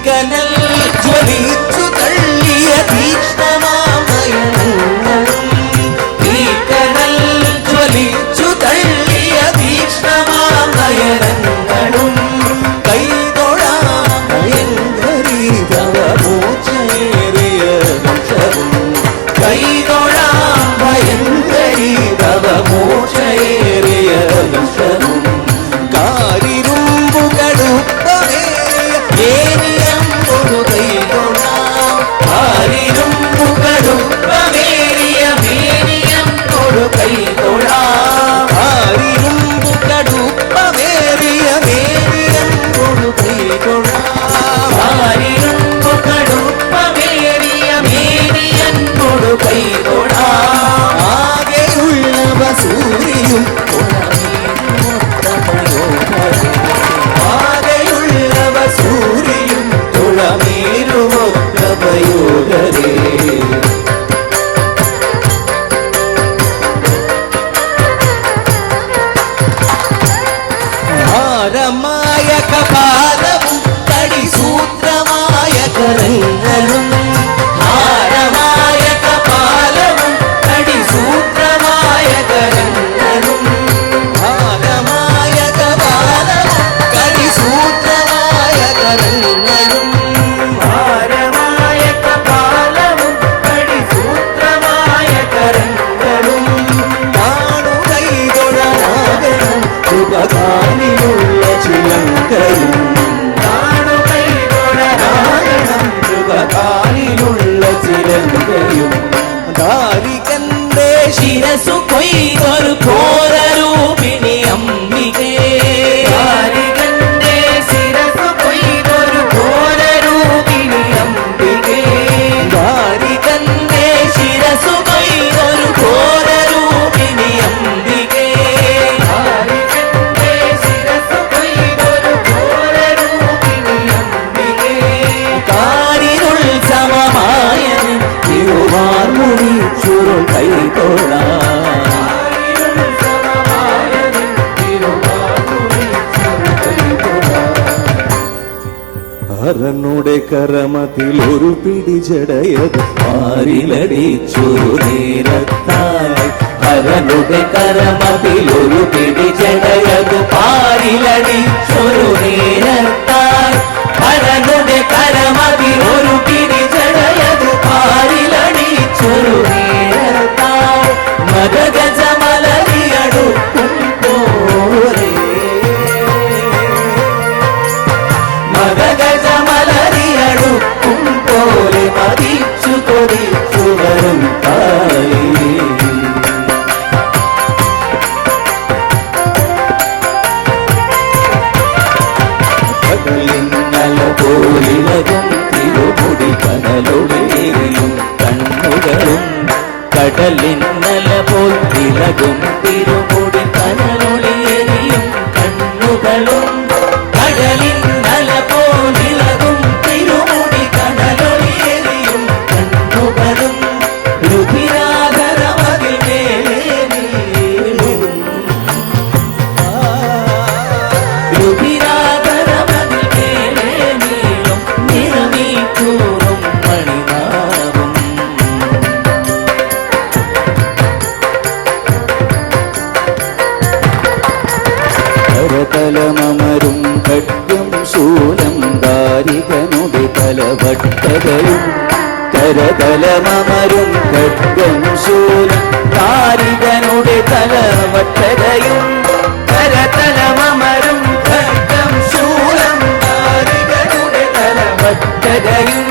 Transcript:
കനൽ ജ്വലിച്ചു തള്ളിയ തീക്ഷ്ണമാമയങ്ങളും ഈ കനൽ ജ്വലിച്ചു തള്ളിയ തീക്ഷ്ണമാമയങ്ങളും കൈതൊഴാമയങ്കരി തവ മോചേറിയ വംശവും കൈതൊഴാമയങ്കരി തവ മോചേറിയ വംശവും കപാലവും കടിസൂത്രമായ കരങ്ങളും ഹാരമായ കപാലവും കടിസൂത്രമായ കരങ്ങളും ഹാരമായ കപാലവും കടിസൂത്രമായ കരങ്ങളും ഹാരമായ കപാലവും കടിസൂത്രമായ കരങ്ങളും കാണുകൈതൊഴാകണം ഉപകാരിയുള്ള ചിലങ്കയും ുള്ള ചിലങ്കയും ദാരികന്റെ ശിരസു കൊയ്തൊരു ഘോരൂപിണി അംബികേ ദാരികന്റെ ശിരസു കൊയ്തൊരു ഘോരൂപിണി അംബികേ ദാരികന്റെ ശിരസു കൊയ്തൊരു ഘോരൂപിണി അംബികേ ദാരികന്റെ ശിരസു കൊയ്തൊരു ഘോരൂപിണി അംബികേ കാരിരുൾ സമമായ തിരുവാർമുടി ചുരുൾ കൈതൊഴാ ഹരനുടെ കരമത്തിൽ ഒരു പിടി ജടയത് പാരിലടിച്ചൊരു നേരത്തായി ഹരനുടെ കരമത്തിൽ ഒരു പിടി ജടയത് പാരിലടിച്ചൊരു നേരത്തായി ഹരനുടെ കരമത്തിൽ ഒരു പിടി ജടയത് പാരിലടിച്ചൊരു നേരത്തായി മദഗജമലരിയടുക്കും പോലെ മദഗജമലരിയടുക്കും പോലെ മതിച്ചു കൊതിച്ചു വരും തായി കടലിന്നല പോലിലകും തിരുമുടി കനലൊളിയും കണ്ണുകളും കടലിന്നല പോൽ തിലകും തിരുമുടി കനലൊളിയും കണ്ണുകളും കടലിന്നല പോലിലകും തിരുമുടി കനലൊളിയും കണ്ണുകളും രുധിരാധരമതിൽ മേലെ വീഴും രുധിരാധരമതിൽ മേലെ വീഴും നിറമീക്കൂറും മണിനാവും കരതലമരും ഖഡ്ഗം ശൂലം ദാരികനുടെ തലവട്ടതയും കരതലമരും ഖഡ്ഗം ശൂലം ദാരികനുടെ തലവട്ടതയും കരതലമരും ഖഡ്ഗം ശൂലം ദാരികനുടെ തലവട്ടതയും